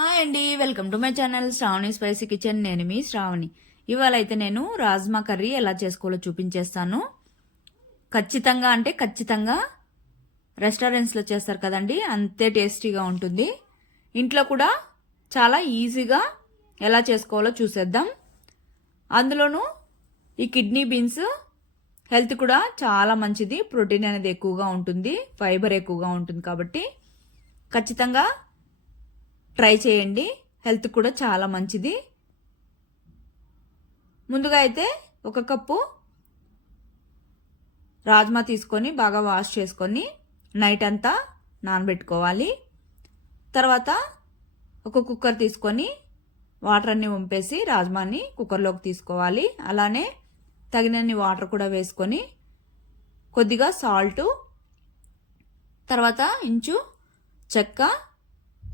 Hi అండి welcome to my channel Sravani spicy kitchen. నేను మీ శ్రావణి. ఇవాళ అయితే నేను రాజ్మా కర్రీ ఎలా చేసుకోవాలో చూపించేస్తాను. ఖచ్చితంగా అంటే ఖచ్చితంగా రెస్టారెంట్స్లో చేస్తారు కదండి అంతే టేస్టీగా ఉంటుంది. ఇంట్లో కూడా చాలా ఈజీగా ఎలా చేసుకోవాలో చూసేద్దాం. అందులోనూ ఈ కిడ్నీ బీన్స్ హెల్త్ కూడా చాలా మంచిది. ప్రోటీన్ అనేది ఎక్కువగా ఉంటుంది ఫైబర్ ఎక్కువగా ఉంటుంది కాబట్టి ఖచ్చితంగా ట్రై చేయండి. హెల్త్ కూడా చాలా మంచిది. ముందుగా అయితే ఒక కప్పు రాజ్మా తీసుకొని బాగా వాష్ చేసుకొని నైట్ అంతా నానబెట్టుకోవాలి. తర్వాత ఒక కుక్కర్ తీసుకొని వాటర్ అన్ని వంపేసి రాజ్మాని కుక్కర్లోకి తీసుకోవాలి. అలానే తగినన్ని వాటర్ కూడా వేసుకొని కొద్దిగా సాల్టు తర్వాత ఇంచు చెక్క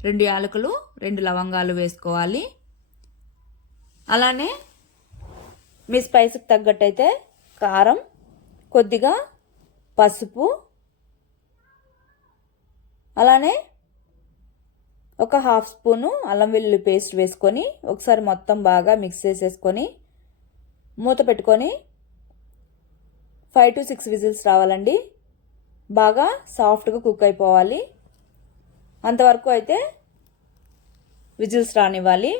రెండు యాలకులు రెండు లవంగాలు వేసుకోవాలి. అలానే మీ స్పైస్కి తగ్గట్టయితే కారం కొద్దిగా పసుపు అలానే ఒక హాఫ్ స్పూను అల్లం వెల్లుల్లి పేస్ట్ వేసుకొని ఒకసారి మొత్తం బాగా మిక్స్ చేసేసుకొని మూత పెట్టుకొని ఫైవ్ టు సిక్స్ విజిల్స్ రావాలండి. బాగా సాఫ్ట్గా కుక్ అయిపోవాలి. అంతవరకు అయితే విజిల్స్ రానివ్వాలి.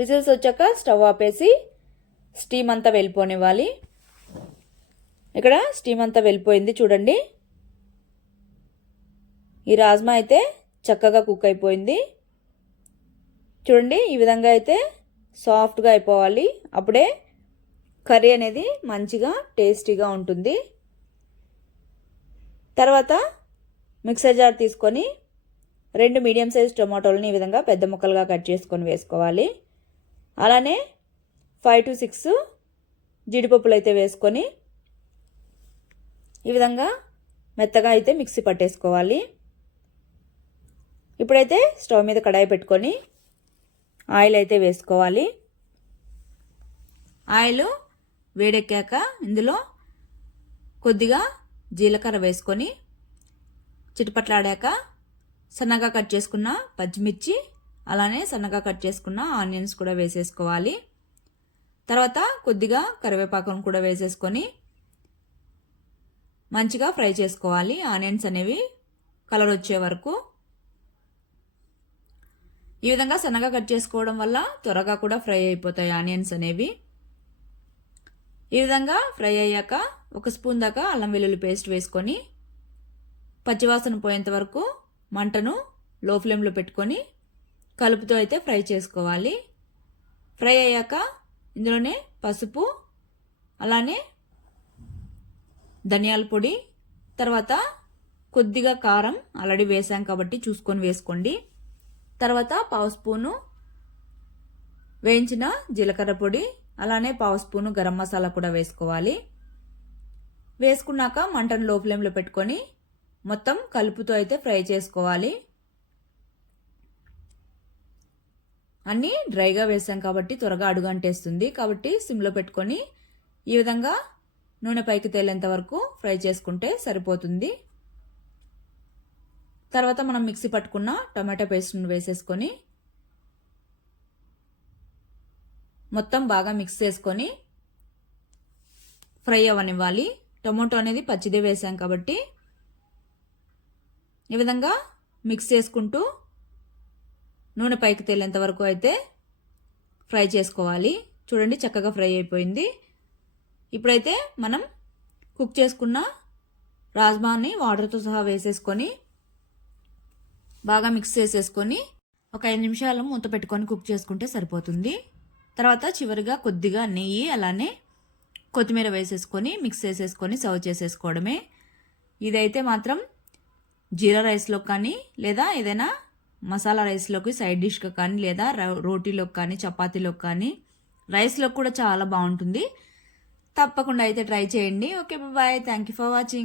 విజిల్స్ వచ్చాక స్టవ్ ఆపేసి స్టీమ్ అంతా వెళ్ళిపోనివ్వాలి. ఇక్కడ స్టీమ్ అంతా వెళ్ళిపోయింది చూడండి. ఈ రాజ్మా అయితే చక్కగా కుక్ అయిపోయింది. చూడండి ఈ విధంగా అయితే సాఫ్ట్గా అయిపోవాలి. అప్పుడే కర్రీ అనేది మంచిగా టేస్టీగా ఉంటుంది. తర్వాత మిక్సర్ జార్ తీసుకొని రెండు మీడియం సైజ్ టొమాటోలని ఈ విధంగా పెద్ద ముక్కలుగా కట్ చేసుకొని వేసుకోవాలి. అలానే ఫైవ్ టు సిక్స్ జీడిపప్పులు అయితే వేసుకొని ఈ విధంగా మెత్తగా అయితే మిక్సీ పట్టేసుకోవాలి. ఇప్పుడైతే స్టవ్ మీద కడాయి పెట్టుకొని ఆయిల్ అయితే వేసుకోవాలి. ఆయిల్ వేడెక్కాక ఇందులో కొద్దిగా జీలకర్ర వేసుకొని చిటపట్లాడాక సన్నగా కట్ చేసుకున్న పచ్చిమిర్చి అలానే సన్నగా కట్ చేసుకున్న ఆనియన్స్ కూడా వేసేసుకోవాలి. తర్వాత కొద్దిగా కరివేపాకును కూడా వేసేసుకొని మంచిగా ఫ్రై చేసుకోవాలి. ఆనియన్స్ అనేవి కలర్ వచ్చే వరకు. ఈ విధంగా సన్నగా కట్ చేసుకోవడం వల్ల త్వరగా కూడా ఫ్రై అయిపోతాయి ఆనియన్స్ అనేవి. ఈ విధంగా ఫ్రై అయ్యాక ఒక స్పూన్ దాకా అల్లం వెల్లుల్లి పేస్ట్ వేసుకొని పచ్చివాసన పోయేంత వరకు మంటను లో ఫ్లేమ్లో పెట్టుకొని కలుపుతో అయితే ఫ్రై చేసుకోవాలి. ఫ్రై అయ్యాక ఇందులోనే పసుపు అలానే ధనియాల పొడి తర్వాత కొద్దిగా కారం ఆల్రెడీ వేసాం కాబట్టి చూసుకొని వేసుకోండి. తర్వాత పావు స్పూను వేయించిన జీలకర్ర పొడి అలానే పావు స్పూను గరం మసాలా కూడా వేసుకోవాలి. వేసుకున్నాక మంటను లో ఫ్లేమ్లో పెట్టుకొని మొత్తం కలుపుతో అయితే ఫ్రై చేసుకోవాలి. అన్నీ డ్రైగా వేసాం కాబట్టి త్వరగా అడుగంటేస్తుంది. కాబట్టి సిమ్లో పెట్టుకొని ఈ విధంగా నూనె పైకి తేలేంత వరకు ఫ్రై చేసుకుంటే సరిపోతుంది. తర్వాత మనం మిక్సీ పట్టుకున్న టమాటా పేస్ట్ను వేసేసుకొని మొత్తం బాగా మిక్స్ చేసుకొని ఫ్రై అవ్వనివ్వాలి. టొమాటో అనేది పచ్చిదే వేసాం కాబట్టి ఈ విధంగా మిక్స్ చేసుకుంటూ నూనె పైకి తేలేంత వరకు అయితే ఫ్రై చేసుకోవాలి. చూడండి చక్కగా ఫ్రై అయిపోయింది. ఇప్పుడైతే మనం కుక్ చేసుకున్న రాజ్మాని వాటర్తో సహా వేసేసుకొని బాగా మిక్స్ చేసేసుకొని ఒక ఐదు నిమిషాలు మూత పెట్టుకొని కుక్ చేసుకుంటే సరిపోతుంది. తర్వాత చివరిగా కొద్దిగా నెయ్యి అలానే కొత్తిమీర వేసేసుకొని మిక్స్ చేసేసుకొని సర్వ్ చేసేసుకోవడమే. ఇదైతే మాత్రం జీరా రైస్లో కానీ లేదా ఏదైనా మసాలా రైస్లోకి సైడ్ డిష్గా కానీ లేదా రోటీలోకి కానీ చపాతీలోకి కానీ రైస్లో కూడా చాలా బాగుంటుంది. తప్పకుండా అయితే ట్రై చేయండి. Okay bye. Thank you for watching.